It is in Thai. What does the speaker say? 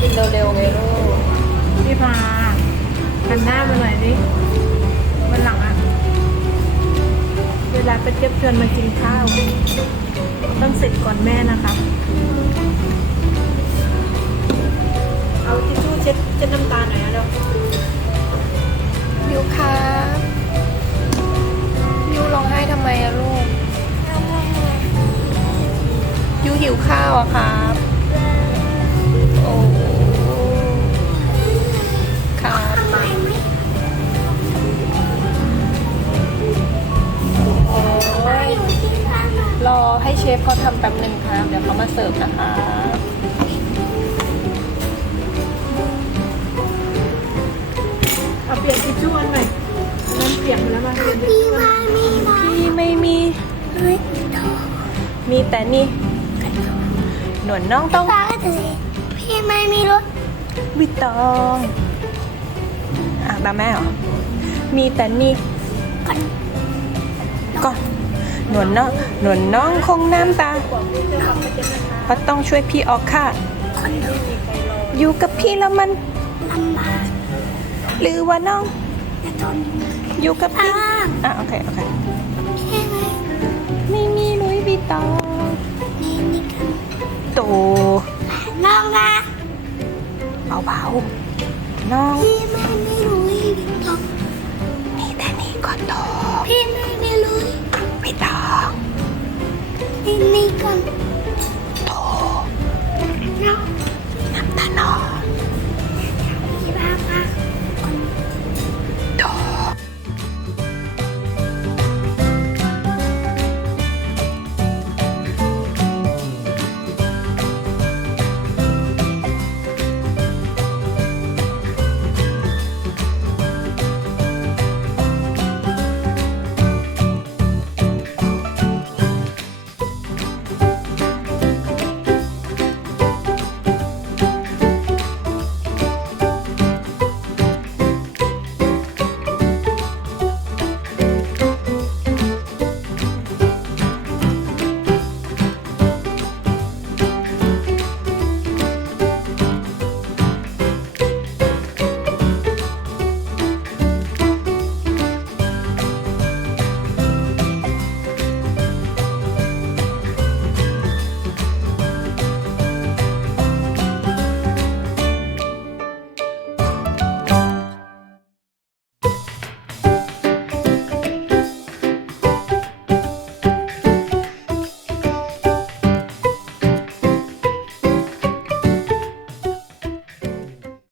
กินเร็วๆไงลูกพี่ฟ้ากันหน้ามาหน่อยดิมันหลังอะ เวลาไปเทียบชวนมากินข้าว ต้องเสร็จก่อนแม่นะครับ เอาทิชชู่เช็ดเช็ดน้ำตาหน่อยนะเด็กยวยูครับยูร้องไห้ทำไมอะลูกยูหิวข้าวอะครับ ฟเขาทำแป๊บหนึ่งครับเดี๋ยวเขามาเสิร์ฟนะคะเอาเปลี่ยนทิชชู่อันหน่อยอันนั้นเปียกหมดแล้วมาเปลี่ยนทิชชู่อันพี่ไม่มี มีแต่นี่ หนวดน้องต้องพี่ไม่มีรถวิตองอะตามแม่เหรอ มีแต่นี่ก่อน หนวดน้องหนวดน้องคงน้ำตาบอกพี่เจ้าของไปเช็ดนะคะเพราะต้องช่วยพี่ออกค่ะคนเดียวอยู่กับพี่แล้วมันลำบากหรือว่าน้องแต่ตอนอยู่กับพี่อ้างอะโอเคโอเคพี่ไม่ไม่มีหลุยวิตองมีนี่กันโตน้องนะเบาๆน้องพี่ไม่มีลุยวิตองมีแต่นี่ก่อนโตพี่